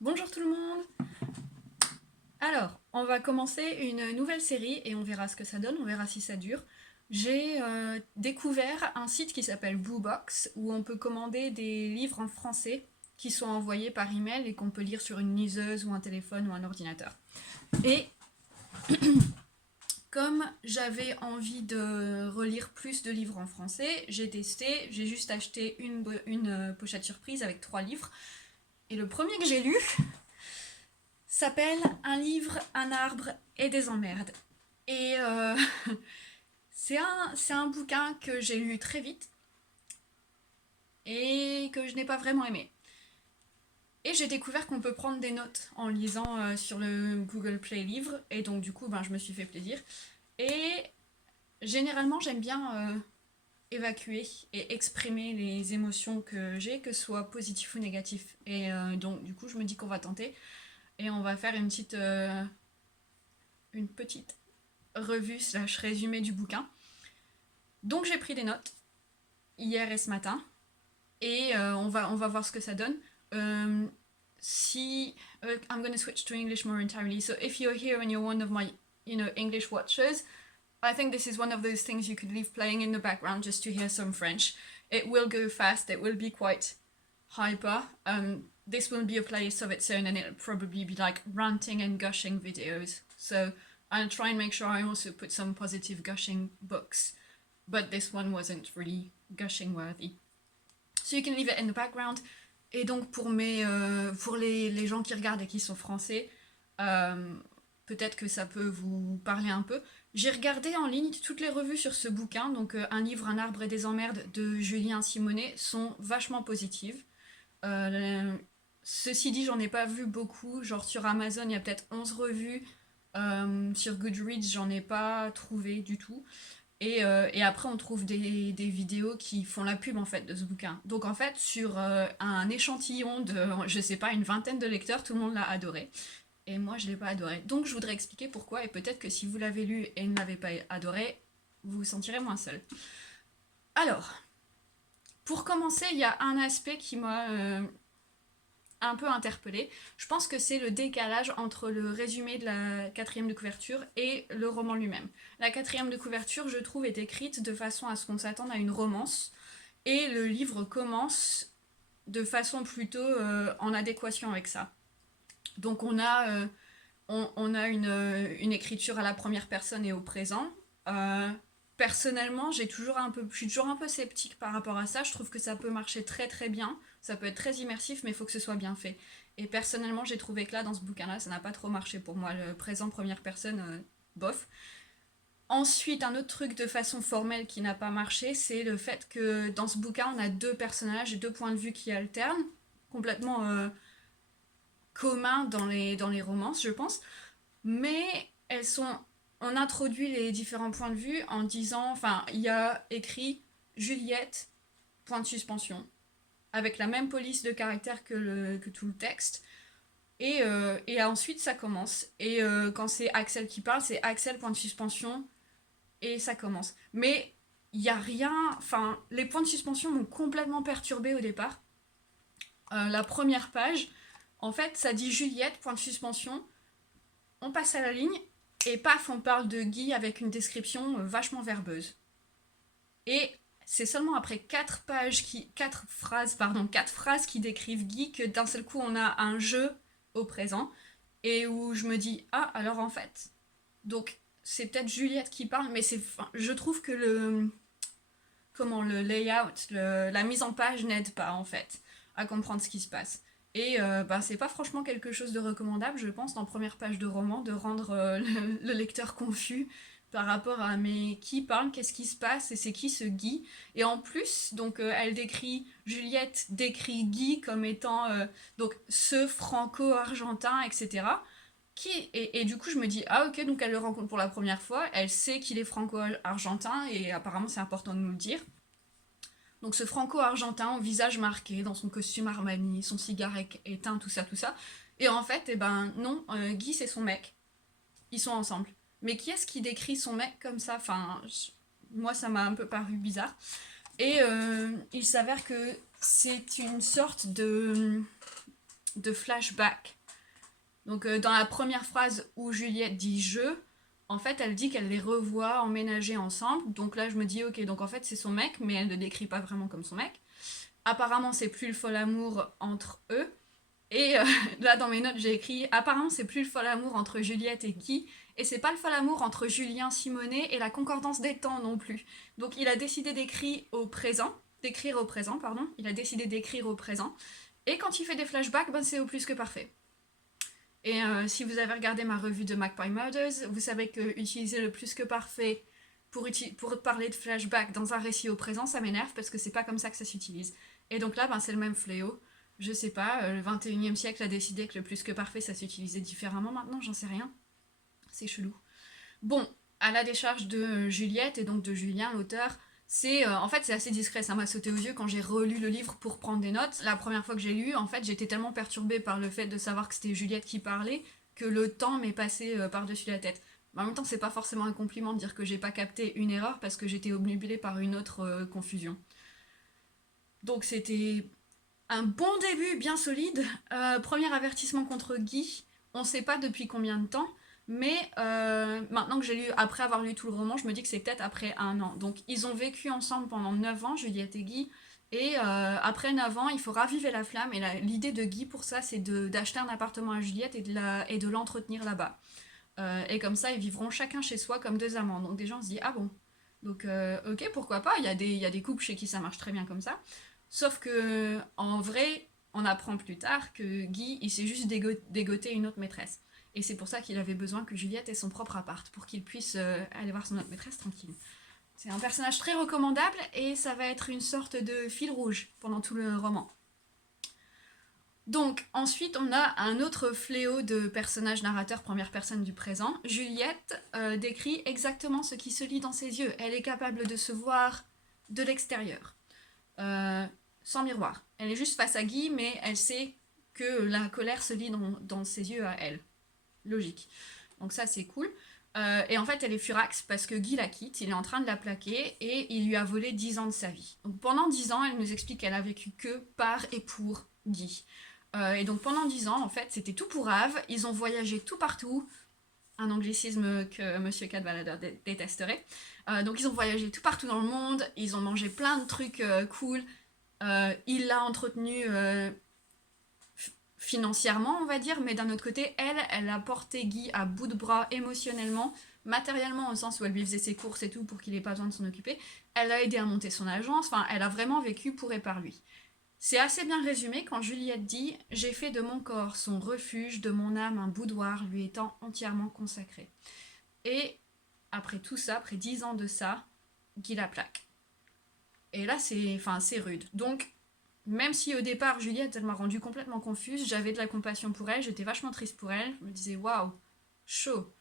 Bonjour tout le monde. Alors, on va commencer une nouvelle série et on verra ce que ça donne, on verra si ça dure. J'ai découvert un site qui s'appelle Boobox où on peut commander des livres en français qui sont envoyés par email et qu'on peut lire sur une liseuse ou un téléphone ou un ordinateur. Et comme j'avais envie de relire plus de livres en français, j'ai testé, j'ai juste acheté une pochette surprise avec 3 livres. Et le premier que j'ai lu, s'appelle Un livre, un arbre et des emmerdes. Et c'est un bouquin que j'ai lu très vite et que je n'ai pas vraiment aimé. Et j'ai découvert qu'on peut prendre des notes en lisant sur le Google Play Livre, et donc du coup je me suis fait plaisir. Et généralement j'aime bien évacuer et exprimer les émotions que j'ai, que ce soit positif ou négatif. Et donc du coup je me dis qu'on va tenter et on va faire une petite revue slash résumé du bouquin. Donc j'ai pris des notes hier et ce matin et on va voir ce que ça donne. Si I'm gonna switch to English more entirely. So if you're here and you're one of my English watchers, I think this is one of those things you could leave playing in the background just to hear some French. It will go fast. It will be quite hyper. This will be a playlist of its own, and it'll probably be like ranting and gushing videos. So I'll try and make sure I also put some positive gushing books, but this one wasn't really gushing worthy. So you can leave it in the background. Et donc pour les gens qui regardent et qui sont français, peut-être que ça peut vous parler un peu. J'ai regardé en ligne toutes les revues sur ce bouquin, donc Un livre, un arbre et des emmerdes de Julien Simonet sont vachement positives. Ceci dit, j'en ai pas vu beaucoup. Genre sur Amazon, il y a peut-être 11 revues. Sur Goodreads, j'en ai pas trouvé du tout. Et après, on trouve des vidéos qui font la pub en fait de ce bouquin. Donc en fait, sur un échantillon de, je sais pas, une vingtaine de lecteurs, tout le monde l'a adoré. Et moi, je l'ai pas adoré. Donc je voudrais expliquer pourquoi. Et peut-être que si vous l'avez lu et ne l'avez pas adoré, vous vous sentirez moins seul. Alors, pour commencer, il y a un aspect qui m'a un peu interpellée. Je pense que c'est le décalage entre le résumé de la quatrième de couverture et le roman lui-même. La quatrième de couverture, je trouve, est écrite de façon à ce qu'on s'attende à une romance, et le livre commence de façon plutôt en adéquation avec ça. Donc on a une écriture à la première personne et au présent. Personnellement, je suis toujours un peu sceptique par rapport à ça. Je trouve que ça peut marcher très très bien, ça peut être très immersif, mais il faut que ce soit bien fait. Et personnellement, j'ai trouvé que là, dans ce bouquin-là, ça n'a pas trop marché pour moi. Le présent première personne, bof. Ensuite, un autre truc de façon formelle qui n'a pas marché, c'est le fait que dans ce bouquin, on a 2 personnages et 2 points de vue qui alternent, complètement communs dans les romances, je pense. Mais on introduit les différents points de vue en disant, enfin, il y a écrit Juliette, point de suspension, avec la même police de caractère que tout le texte. Et ensuite, ça commence. Et quand c'est Axel qui parle, c'est Axel, point de suspension, et ça commence. Mais il n'y a rien. Enfin, les points de suspension m'ont complètement perturbée au départ. La première page, en fait, ça dit Juliette, point de suspension. On passe à la ligne, et paf, on parle de Guy avec une description vachement verbeuse. Et c'est seulement après 4 phrases qui décrivent Guy que d'un seul coup on a un jeu au présent, et où je me dis ah alors en fait, donc c'est peut-être Juliette qui parle, mais je trouve que le layout, la mise en page n'aide pas en fait à comprendre ce qui se passe. Et c'est pas franchement quelque chose de recommandable, je pense, en première page de roman, de rendre le lecteur confus par rapport à mais qui parle, qu'est-ce qui se passe et c'est qui ce Guy. Et en plus, donc Juliette décrit Guy comme étant donc ce franco-argentin, etc. Et du coup, je me dis, ah ok, donc elle le rencontre pour la première fois, elle sait qu'il est franco-argentin et apparemment c'est important de nous le dire. Donc ce franco-argentin au visage marqué, dans son costume Armani, son cigare éteint, tout ça, tout ça. Et en fait, eh ben non, Guy c'est son mec. Ils sont ensemble. Mais qui est-ce qui décrit son mec comme ça? Enfin, moi ça m'a un peu paru bizarre. Et il s'avère que c'est une sorte de flashback. Donc dans la première phrase où Juliette dit « je », en fait elle dit qu'elle les revoit emménager ensemble. Donc là je me dis ok, donc en fait c'est son mec, mais elle ne le décrit pas vraiment comme son mec. Apparemment c'est plus le fol amour entre eux. Et là dans mes notes j'ai écrit « apparemment c'est plus le fol amour entre Juliette et Guy ». Et c'est pas le fol amour entre Julien Simonet et la concordance des temps non plus. Donc il a décidé d'écrire au présent. Il a décidé d'écrire au présent. Et quand il fait des flashbacks, ben c'est au plus que parfait. Et si vous avez regardé ma revue de Magpie Murders, vous savez que utiliser le plus que parfait pour parler de flashback dans un récit au présent, ça m'énerve parce que c'est pas comme ça que ça s'utilise. Et donc là, ben, c'est le même fléau. Je sais pas, le 21e siècle a décidé que le plus que parfait, ça s'utilisait différemment maintenant, j'en sais rien. C'est chelou. Bon, à la décharge de Juliette et donc de Julien, l'auteur, en fait c'est assez discret, ça m'a sauté aux yeux quand j'ai relu le livre pour prendre des notes. La première fois que j'ai lu, en fait j'étais tellement perturbée par le fait de savoir que c'était Juliette qui parlait que le temps m'est passé par-dessus la tête. Mais en même temps c'est pas forcément un compliment de dire que j'ai pas capté une erreur parce que j'étais obnubilée par une autre confusion. Donc c'était un bon début bien solide. Premier avertissement contre Guy, on sait pas depuis combien de temps. Mais maintenant que j'ai lu, après avoir lu tout le roman, je me dis que c'est peut-être après 1 an. Donc ils ont vécu ensemble pendant 9 ans, Juliette et Guy. Et après 9 ans, il faut raviver la flamme. Et l'idée de Guy pour ça, c'est d'acheter un appartement à Juliette et de l'entretenir là-bas. Et comme ça, ils vivront chacun chez soi comme 2 amants. Donc des gens se disent, ah bon. Donc ok, pourquoi pas, il y a des couples chez qui ça marche très bien comme ça. Sauf que en vrai, on apprend plus tard que Guy, il s'est juste dégoté une autre maîtresse. Et c'est pour ça qu'il avait besoin que Juliette ait son propre appart, pour qu'il puisse aller voir son autre maîtresse tranquille. C'est un personnage très recommandable, et ça va être une sorte de fil rouge pendant tout le roman. Donc, ensuite, on a un autre fléau de personnage narrateur première personne du présent. Juliette décrit exactement ce qui se lit dans ses yeux. Elle est capable de se voir de l'extérieur, sans miroir. Elle est juste face à Guy, mais elle sait que la colère se lit dans ses yeux à elle. Logique. Donc ça, c'est cool. Et en fait, elle est furax parce que Guy la quitte, il est en train de la plaquer et il lui a volé 10 ans de sa vie. Donc pendant 10 ans, elle nous explique qu'elle a vécu que par et pour Guy. Et donc pendant 10 ans, en fait, c'était tout pour Ave. Ils ont voyagé tout partout. Un anglicisme que Monsieur Cadwallader détesterait. Donc ils ont voyagé tout partout dans le monde. Ils ont mangé plein de trucs cool. Il l'a entretenue financièrement, on va dire, mais d'un autre côté, elle a porté Guy à bout de bras émotionnellement, matériellement, au sens où elle lui faisait ses courses et tout pour qu'il ait pas besoin de s'en occuper. Elle a aidé à monter son agence, enfin, elle a vraiment vécu pour et par lui. C'est assez bien résumé quand Juliette dit « J'ai fait de mon corps son refuge, de mon âme un boudoir lui étant entièrement consacré. » Et après tout ça, après 10 ans de ça, Guy la plaque. Et là, c'est rude. Donc, même si au départ, Juliette, elle m'a rendue complètement confuse, j'avais de la compassion pour elle, j'étais vachement triste pour elle, je me disais « Waouh, chaud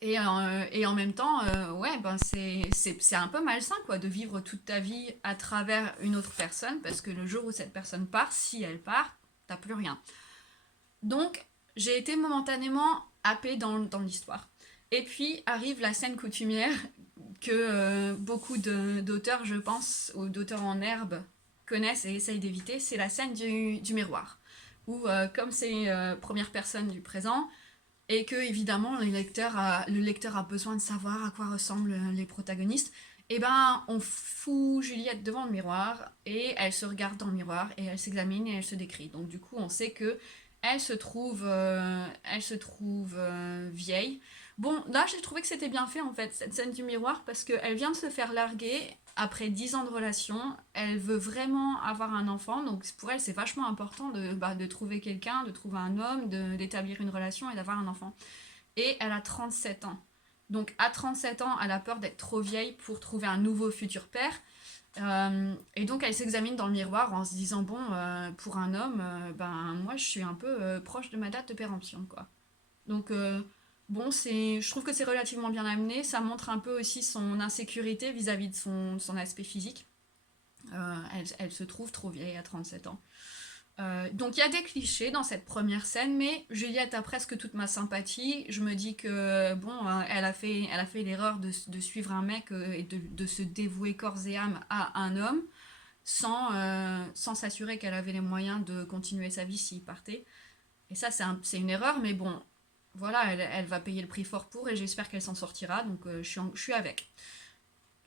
et en même temps, ouais, ben c'est un peu malsain quoi, de vivre toute ta vie à travers une autre personne, parce que le jour où cette personne part, si elle part, t'as plus rien. Donc, j'ai été momentanément happée dans l'histoire. Et puis arrive la scène coutumière que beaucoup d'auteurs, je pense, ou d'auteurs en herbe, connaissent et essayent d'éviter, c'est la scène du miroir. Où, comme c'est première personne du présent, et que évidemment le lecteur a besoin de savoir à quoi ressemblent les protagonistes, et ben on fout Juliette devant le miroir et elle se regarde dans le miroir et elle s'examine et elle se décrit. Donc du coup on sait que elle se trouve vieille. Bon, là j'ai trouvé que c'était bien fait en fait cette scène du miroir parce qu'elle vient de se faire larguer après 10 ans de relation, elle veut vraiment avoir un enfant, donc pour elle c'est vachement important de trouver quelqu'un, de trouver un homme, d'établir une relation et d'avoir un enfant. Et elle a 37 ans. Donc à 37 ans, elle a peur d'être trop vieille pour trouver un nouveau futur père. Et donc elle s'examine dans le miroir en se disant bon, pour un homme, ben moi je suis un peu proche de ma date de péremption quoi. Donc bon, je trouve que c'est relativement bien amené. Ça montre un peu aussi son insécurité vis-à-vis de son aspect physique. Elle se trouve trop vieille à 37 ans. Donc il y a des clichés dans cette première scène, mais Juliette a presque toute ma sympathie. Je me dis que bon, elle a fait l'erreur de suivre un mec et de se dévouer corps et âme à un homme. sans s'assurer qu'elle avait les moyens de continuer sa vie s'il partait. Et ça, c'est une erreur, mais bon, voilà, elle va payer le prix fort pour, et j'espère qu'elle s'en sortira, donc je suis avec.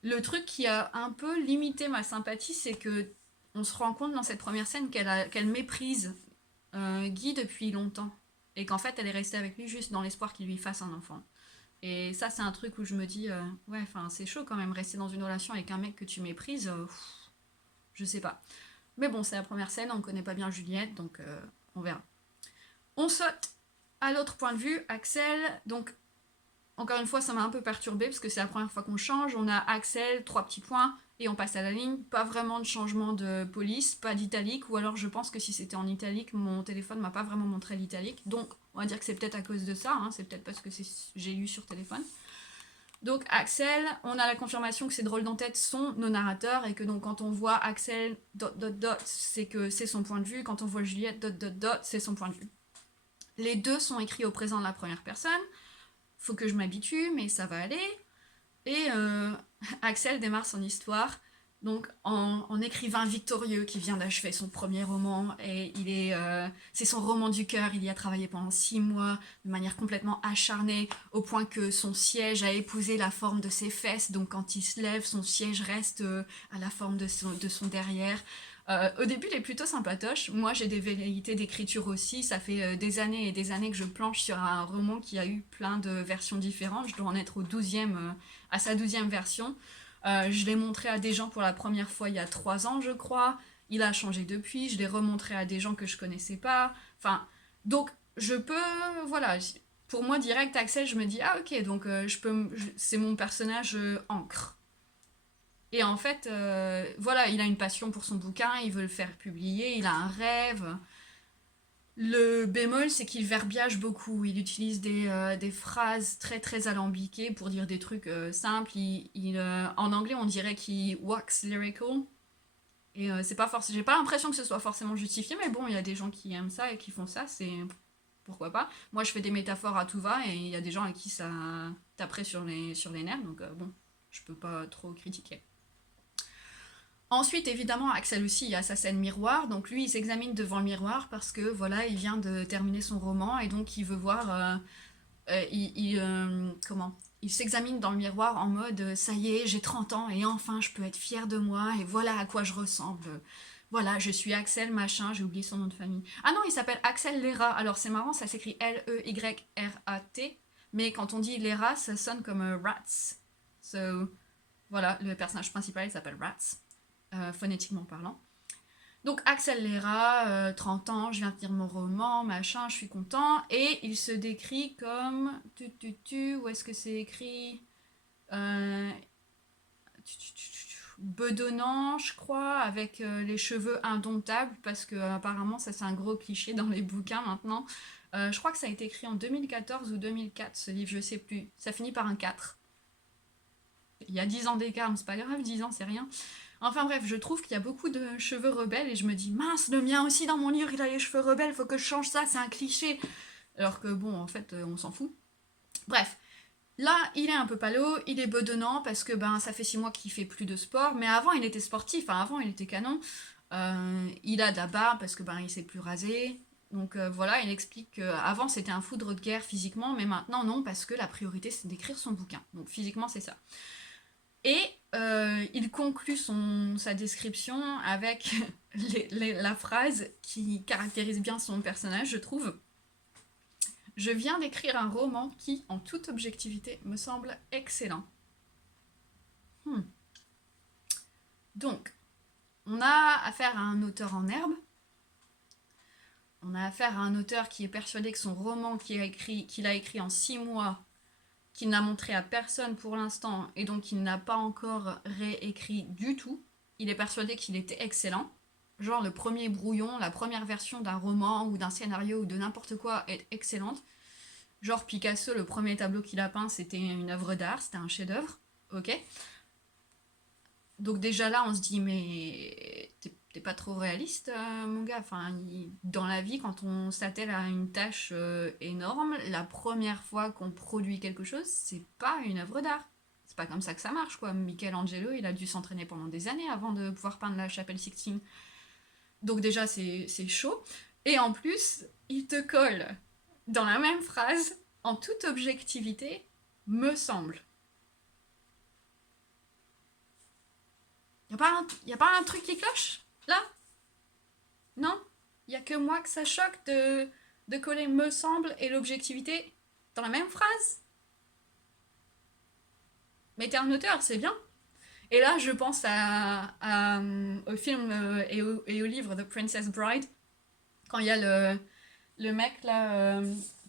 Le truc qui a un peu limité ma sympathie, c'est que on se rend compte dans cette première scène qu'elle méprise Guy depuis longtemps. Et qu'en fait, elle est restée avec lui juste dans l'espoir qu'il lui fasse un enfant. Et ça, c'est un truc où je me dis, ouais, enfin, c'est chaud quand même, rester dans une relation avec un mec que tu méprises, je sais pas. Mais bon, c'est la première scène, on connaît pas bien Juliette, donc on verra. On saute à l'autre point de vue, Axel, donc encore une fois, ça m'a un peu perturbée parce que c'est la première fois qu'on change. On a Axel, 3 petits points, et on passe à la ligne. Pas vraiment de changement de police, pas d'italique, ou alors je pense que si c'était en italique, mon téléphone m'a pas vraiment montré l'italique. Donc, on va dire que c'est peut-être à cause de ça, hein, c'est peut-être parce que j'ai lu sur téléphone. Donc, Axel, on a la confirmation que ces drôles d'en-tête sont nos narrateurs, et que donc quand on voit Axel, ... c'est que c'est son point de vue. Quand on voit Juliette, ... c'est son point de vue. Les deux sont écrits au présent de la première personne. Faut que je m'habitue, mais ça va aller. Et Axel démarre son histoire donc en écrivain victorieux qui vient d'achever son premier roman, et c'est son roman du cœur. Il y a travaillé pendant 6 mois de manière complètement acharnée, au point que son siège a épousé la forme de ses fesses, donc quand il se lève, son siège reste à la forme de son derrière. Au début, il est plutôt sympatoche. Moi, j'ai des velléités d'écriture aussi. Ça fait des années et des années que je planche sur un roman qui a eu plein de versions différentes. Je dois en être à sa 12e version. Je l'ai montré à des gens pour la première fois il y a 3 ans, je crois. Il a changé depuis. Je l'ai remontré à des gens que je connaissais pas. Enfin, donc, je peux... Voilà. Pour moi, direct, Axel, je me dis, ah ok, donc c'est mon personnage encre. Et en fait, voilà, il a une passion pour son bouquin, il veut le faire publier, il a un rêve. Le bémol, c'est qu'il verbiage beaucoup. Il utilise des phrases très très alambiquées pour dire des trucs simples. En anglais, on dirait qu'il wax lyrical. Et c'est pas forcément, j'ai pas l'impression que ce soit forcément justifié, mais bon, il y a des gens qui aiment ça et qui font ça, c'est pourquoi pas. Moi, je fais des métaphores à tout va, et il y a des gens à qui ça taperait sur les nerfs, donc bon, je peux pas trop critiquer. Ensuite, évidemment, Axel aussi, il y a sa scène miroir. Donc lui, il s'examine devant le miroir parce que voilà, il vient de terminer son roman, et donc il veut voir. Comment Il s'examine dans le miroir en mode ça y est, j'ai 30 ans et enfin je peux être fier de moi, et voilà à quoi je ressemble. Voilà, je suis Axel machin, j'ai oublié son nom de famille. Ah non, il s'appelle Axel Lera. Alors c'est marrant, ça s'écrit Leyrat, mais quand on dit Lera, ça sonne comme Rats. So voilà, le personnage principal il s'appelle Rats. Phonétiquement parlant. Donc Axel Lera, 30 ans, je viens de lire mon roman, machin, je suis content. Et il se décrit comme... Où est-ce que c'est écrit bedonnant, je crois, avec les cheveux indomptables, parce que apparemment ça c'est un gros cliché dans les bouquins maintenant. Je crois que ça a été écrit en 2014 ou 2004, ce livre, je sais plus. Ça finit par un 4. Il y a 10 ans d'écart, mais c'est pas grave, 10 ans c'est rien. Enfin bref, je trouve qu'il y a beaucoup de cheveux rebelles, et je me dis, mince, le mien aussi dans mon livre, il a les cheveux rebelles, faut que je change ça, c'est un cliché. Alors que bon, en fait, on s'en fout. Bref, là, il est un peu palo, il est bedonnant, parce que ben ça fait 6 mois qu'il fait plus de sport, mais avant il était sportif, enfin avant il était canon. Il a de la barbe parce que ben il s'est plus rasé. Donc voilà, il explique qu'avant c'était un foudre de guerre physiquement, mais maintenant non, parce que la priorité c'est d'écrire son bouquin. Donc physiquement c'est ça. Et il conclut sa description avec la phrase qui caractérise bien son personnage, je trouve. Je viens d'écrire un roman qui, en toute objectivité, me semble excellent. Donc, on a affaire à un auteur en herbe. On a affaire à un auteur qui est persuadé que son roman qu'il a écrit en 6 mois, qu'il n'a montré à personne pour l'instant, et donc il n'a pas encore réécrit du tout. Il est persuadé qu'il était excellent. Genre le premier brouillon, la première version d'un roman ou d'un scénario ou de n'importe quoi est excellente. Genre Picasso, le premier tableau qu'il a peint, c'était une œuvre d'art, c'était un chef-d'œuvre. Ok. Donc déjà là, on se dit, mais t'es pas trop réaliste, mon gars. Enfin, dans la vie, quand on s'attelle à une tâche énorme, la première fois qu'on produit quelque chose, c'est pas une œuvre d'art. C'est pas comme ça que ça marche, quoi. Michelangelo, il a dû s'entraîner pendant des années avant de pouvoir peindre la chapelle Sixtine. Donc déjà, c'est chaud. Et en plus, il te colle dans la même phrase, en toute objectivité, me semble. Y a pas un truc qui cloche, là? Non? Y a que moi que ça choque de coller me semble et l'objectivité dans la même phrase? Mais t'es un auteur, c'est bien. Et là, je pense au film et au livre The Princess Bride, quand il y a le mec là,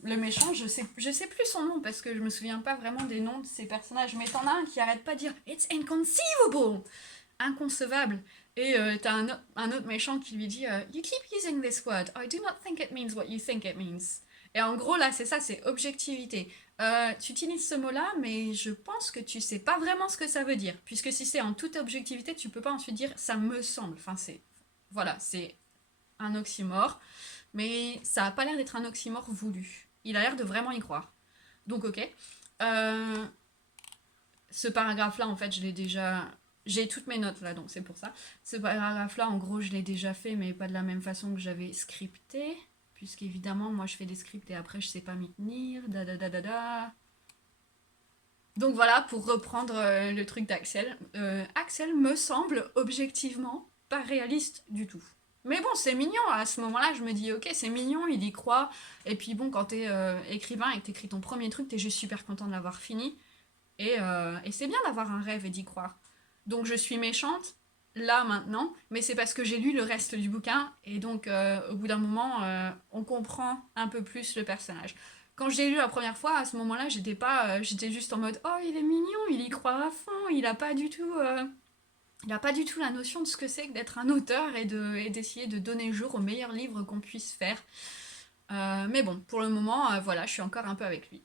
le méchant, je sais plus son nom parce que je me souviens pas vraiment des noms de ces personnages, mais t'en as un qui arrête pas de dire It's inconceivable! Inconcevable. Et t'as un autre méchant qui lui dit You keep using this word, I do not think it means what you think it means. Et en gros, là, c'est ça, c'est objectivité. Tu utilises ce mot-là, mais je pense que tu sais pas vraiment ce que ça veut dire. Puisque si c'est en toute objectivité, tu peux pas ensuite dire ça me semble. Enfin, c'est. Voilà, c'est un oxymore. Mais ça a pas l'air d'être un oxymore voulu. Il a l'air de vraiment y croire. Donc, ok. Euh, Ce paragraphe-là, en fait, je l'ai déjà. J'ai toutes mes notes là, donc c'est pour ça. Ce paragraphe-là, en gros, je l'ai déjà fait, mais pas de la même façon que j'avais scripté. Puisqu'évidemment, moi, je fais des scripts et après, je sais pas m'y tenir. Da da da da da. Donc voilà, pour reprendre le truc d'Axel. Axel me semble objectivement pas réaliste du tout. Mais bon, c'est mignon. À ce moment-là, je me dis, ok, c'est mignon, il y croit. Et puis bon, quand t'es écrivain et que t'écris ton premier truc, t'es juste super content de l'avoir fini. Et c'est bien d'avoir un rêve et d'y croire. Donc je suis méchante, là, maintenant, mais c'est parce que j'ai lu le reste du bouquin, et donc au bout d'un moment, on comprend un peu plus le personnage. Quand je l'ai lu la première fois, à ce moment-là, j'étais pas, j'étais juste en mode oh il est mignon, il y croit à fond, il a pas du tout la notion de ce que c'est que d'être un auteur et d'essayer de donner jour au meilleur livre qu'on puisse faire. Mais bon, pour le moment, voilà, je suis encore un peu avec lui.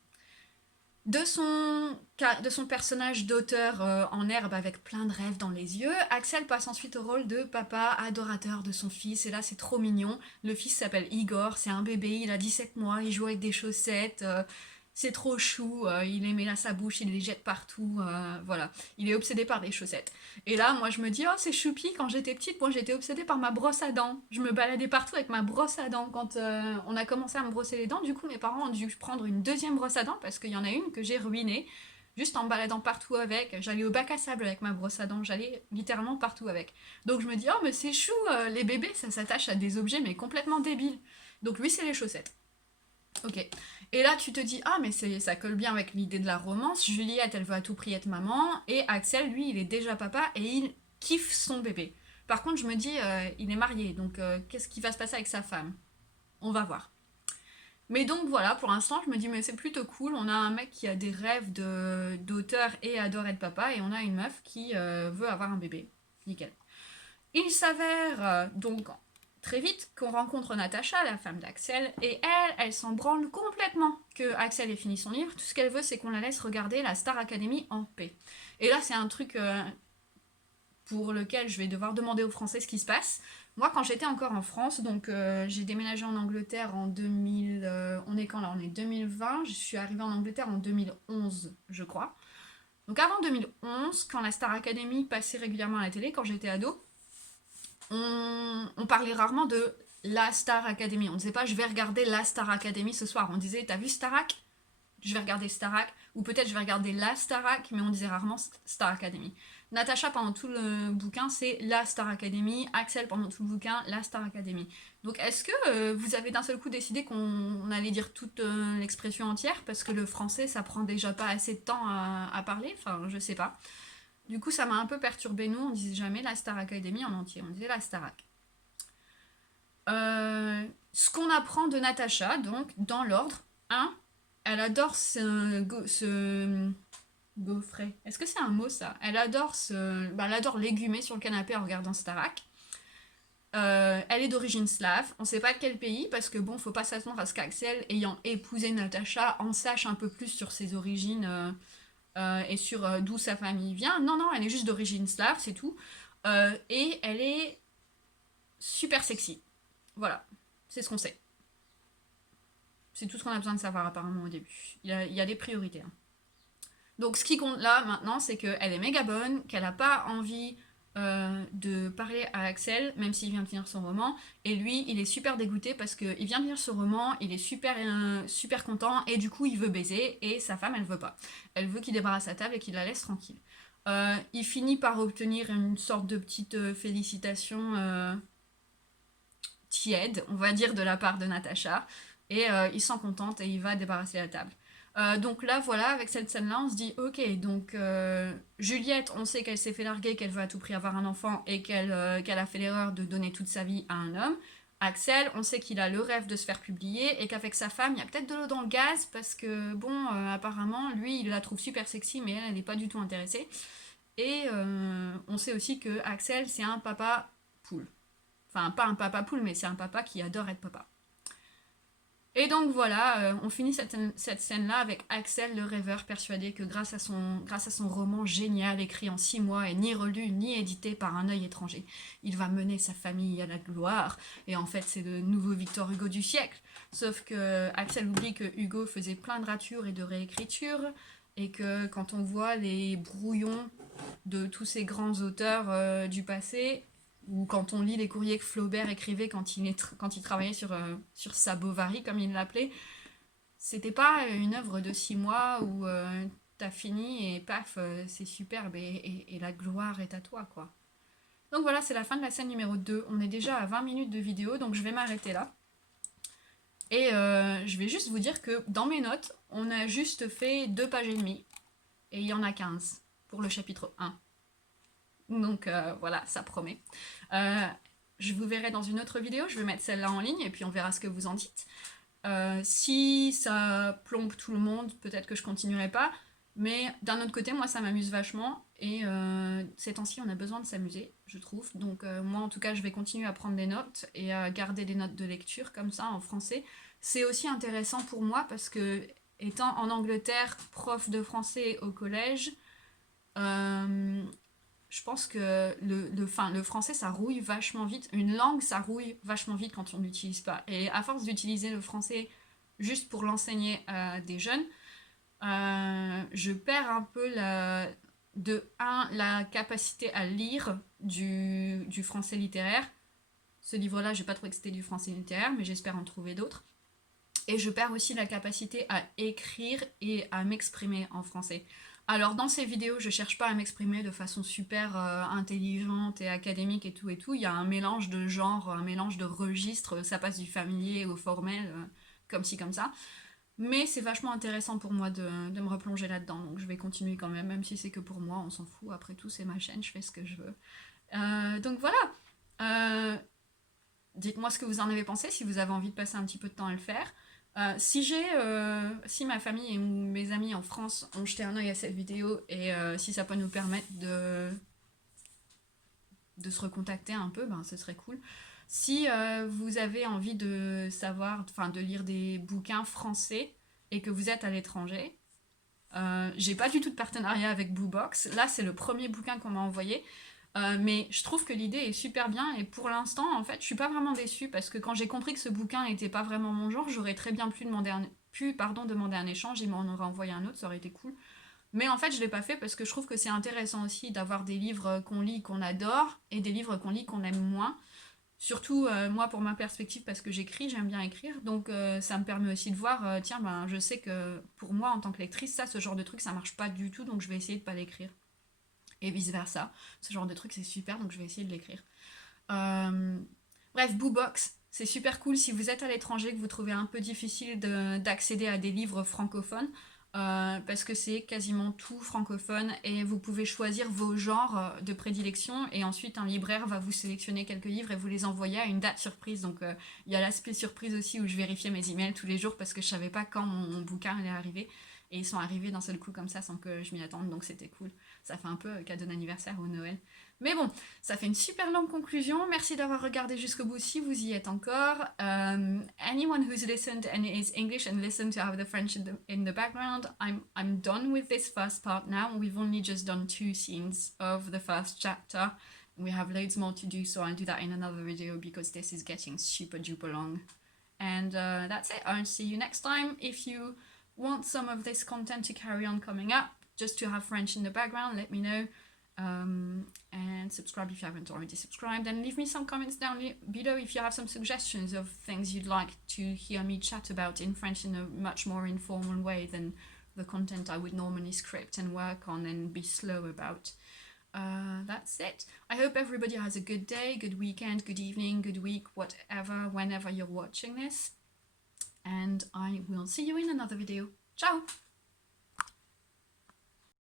De son personnage d'auteur en herbe avec plein de rêves dans les yeux, Axel passe ensuite au rôle de papa adorateur de son fils, et là c'est trop mignon. Le fils s'appelle Igor, c'est un bébé, il a 17 mois, il joue avec des chaussettes, c'est trop chou, il les met dans sa bouche, il les jette partout, voilà. Il est obsédé par des chaussettes. Et là, moi je me dis, oh c'est choupi, quand j'étais petite, moi j'étais obsédée par ma brosse à dents. Je me baladais partout avec ma brosse à dents. Quand on a commencé à me brosser les dents, du coup mes parents ont dû prendre une deuxième brosse à dents parce qu'il y en a une que j'ai ruinée. Juste en me baladant partout avec, j'allais au bac à sable avec ma brosse à dents, j'allais littéralement partout avec. Donc je me dis, oh mais c'est chou, les bébés ça s'attache à des objets mais complètement débiles. Donc lui c'est les chaussettes. Ok. Et là, tu te dis, ah, mais ça colle bien avec l'idée de la romance. Juliette, elle veut à tout prix être maman. Et Axel, lui, il est déjà papa et il kiffe son bébé. Par contre, je me dis, il est marié. Donc, qu'est-ce qui va se passer avec sa femme? On va voir. Mais donc, voilà, pour l'instant, je me dis, mais c'est plutôt cool. On a un mec qui a des rêves d'auteur et adore être papa. Et on a une meuf qui veut avoir un bébé. Nickel. Il s'avère donc très vite qu'on rencontre Natacha, la femme d'Axel, et elle s'en branle complètement que Axel ait fini son livre. Tout ce qu'elle veut, c'est qu'on la laisse regarder la Star Academy en paix. Et là, c'est un truc pour lequel je vais devoir demander aux Français ce qui se passe. Moi, quand j'étais encore en France, donc j'ai déménagé en Angleterre en 2000... on est quand là? On est 2020. Je suis arrivée en Angleterre en 2011, je crois. Donc avant 2011, quand la Star Academy passait régulièrement à la télé, quand j'étais ado, on parlait rarement de la Star Academy. On disait pas je vais regarder la Star Academy ce soir. On disait t'as vu Starac? Je vais regarder Starac. Ou peut-être je vais regarder la Starac, mais on disait rarement Star Academy. Natacha pendant tout le bouquin c'est la Star Academy. Axel pendant tout le bouquin la Star Academy. Donc est-ce que vous avez d'un seul coup décidé qu'on allait dire toute l'expression entière? Parce que le français ça prend déjà pas assez de temps à parler. Enfin je sais pas. Du coup, ça m'a un peu perturbé. Nous, on disait jamais la Star Academy en entier, on disait la Starac. Ce qu'on apprend de Natacha, donc, dans l'ordre, 1, elle adore ce gaufret. Est-ce que c'est un mot, ça? Elle adore elle adore légumer sur le canapé en regardant Starac. Elle est d'origine slave, on sait pas de quel pays, parce que bon, faut pas s'attendre à ce qu'Axel, ayant épousé Natacha, en sache un peu plus sur ses origines et sur d'où sa famille vient. Non, non, elle est juste d'origine slave, c'est tout. Et elle est super sexy. Voilà, c'est ce qu'on sait. C'est tout ce qu'on a besoin de savoir apparemment au début. Il y a des priorités. Hein. Donc ce qui compte là maintenant, c'est qu'elle est méga bonne, qu'elle n'a pas envie de parler à Axel, même s'il vient de finir son roman. Et lui, il est super dégoûté parce qu'il vient de lire ce roman, il est super content, et du coup, il veut baiser, et sa femme, elle veut pas. Elle veut qu'il débarrasse sa table et qu'il la laisse tranquille. Il finit par obtenir une sorte de petite félicitation tiède, on va dire, de la part de Natacha. Et il s'en contente et il va débarrasser la table. Donc là, voilà, avec cette scène-là, on se dit, ok, donc Juliette, on sait qu'elle s'est fait larguer, qu'elle veut à tout prix avoir un enfant et qu'elle a fait l'erreur de donner toute sa vie à un homme. Axel, on sait qu'il a le rêve de se faire publier et qu'avec sa femme, il y a peut-être de l'eau dans le gaz parce que, bon, apparemment, lui, il la trouve super sexy, mais elle n'est pas du tout intéressée. Et on sait aussi que Axel, c'est un papa poule. Enfin, pas un papa poule, mais c'est un papa qui adore être papa. Et donc voilà, on finit cette scène-là avec Axel le rêveur persuadé que grâce à son roman génial écrit en 6 mois et ni relu ni édité par un œil étranger, il va mener sa famille à la gloire. Et en fait, c'est le nouveau Victor Hugo du siècle. Sauf que Axel oublie que Hugo faisait plein de ratures et de réécritures et que quand on voit les brouillons de tous ces grands auteurs du passé, ou quand on lit les courriers que Flaubert écrivait quand il travaillait sur sa Bovary, comme il l'appelait, c'était pas une œuvre de 6 mois où t'as fini et paf, c'est superbe et la gloire est à toi, quoi. Donc voilà, c'est la fin de la scène numéro 2. On est déjà à 20 minutes de vidéo, donc je vais m'arrêter là. Et je vais juste vous dire que dans mes notes, on a juste fait 2 pages et demie, et il y en a 15 pour le chapitre 1. Donc voilà, ça promet. Je vous verrai dans une autre vidéo, je vais mettre celle-là en ligne et puis on verra ce que vous en dites. Si ça plombe tout le monde, peut-être que je continuerai pas. Mais d'un autre côté, moi ça m'amuse vachement et ces temps-ci on a besoin de s'amuser, je trouve. Donc moi en tout cas je vais continuer à prendre des notes et à garder des notes de lecture comme ça en français. C'est aussi intéressant pour moi parce que étant en Angleterre prof de français au collège, je pense que le français ça rouille vachement vite. Une langue ça rouille vachement vite quand on l'utilise pas. Et à force d'utiliser le français juste pour l'enseigner à des jeunes, je perds un peu la capacité à lire du français littéraire. Ce livre-là, j'ai pas trouvé que c'était du français littéraire, mais j'espère en trouver d'autres. Et je perds aussi la capacité à écrire et à m'exprimer en français. Alors dans ces vidéos, je cherche pas à m'exprimer de façon super intelligente et académique et tout et tout. Il y a un mélange de genres, un mélange de registres, ça passe du familier au formel, comme ci, comme ça. Mais c'est vachement intéressant pour moi de me replonger là-dedans, donc je vais continuer quand même si c'est que pour moi, on s'en fout. Après tout, c'est ma chaîne, je fais ce que je veux. Donc voilà. Dites-moi ce que vous en avez pensé, si vous avez envie de passer un petit peu de temps à le faire. Si ma famille et mes amis en France ont jeté un œil à cette vidéo et si ça peut nous permettre de se recontacter un peu, ben ce serait cool. Si vous avez envie de savoir, enfin de lire des bouquins français et que vous êtes à l'étranger, j'ai pas du tout de partenariat avec BooBox. Là, c'est le premier bouquin qu'on m'a envoyé. Mais je trouve que l'idée est super bien et pour l'instant, en fait, je suis pas vraiment déçue parce que quand j'ai compris que ce bouquin n'était pas vraiment mon genre, j'aurais très bien demander un échange, il m'en aurait envoyé un autre, ça aurait été cool. Mais en fait, je l'ai pas fait parce que je trouve que c'est intéressant aussi d'avoir des livres qu'on lit, qu'on adore et des livres qu'on lit, qu'on aime moins. Surtout, moi, pour ma perspective, parce que j'écris, j'aime bien écrire, donc ça me permet aussi de voir, tiens, ben, je sais que pour moi, en tant que lectrice, ça, ce genre de truc, ça marche pas du tout, donc je vais essayer de pas l'écrire et vice versa. Ce genre de truc c'est super donc je vais essayer de l'écrire. Bref, BooBox, c'est super cool si vous êtes à l'étranger, que vous trouvez un peu difficile d'accéder à des livres francophones. Parce que c'est quasiment tout francophone et vous pouvez choisir vos genres de prédilection et ensuite un libraire va vous sélectionner quelques livres et vous les envoyer à une date surprise. Donc il y a l'aspect surprise aussi où je vérifiais mes emails tous les jours parce que je savais pas quand mon bouquin allait arriver et ils sont arrivés d'un seul coup comme ça sans que je m'y attende, donc c'était cool. Ça fait un peu cadeau d'anniversaire ou Noël. Mais bon, ça fait une super longue conclusion. Merci d'avoir regardé jusqu'au bout si vous y êtes encore. Anyone who's listened and is English and listened to have the French in the background, I'm done with this first part now. We've only just done 2 scenes of the first chapter. We have loads more to do, so I'll do that in another video because this is getting super duper long. And that's it. I'll see you next time. If you want some of this content to carry on coming up, just to have French in the background, let me know. And subscribe if you haven't already subscribed, and leave me some comments down below if you have some suggestions of things you'd like to hear me chat about in French in a much more informal way than the content I would normally script and work on and be slow about. That's it. I hope everybody has a good day, good weekend, good evening, good week, whatever, whenever you're watching this, and I will see you in another video. Ciao!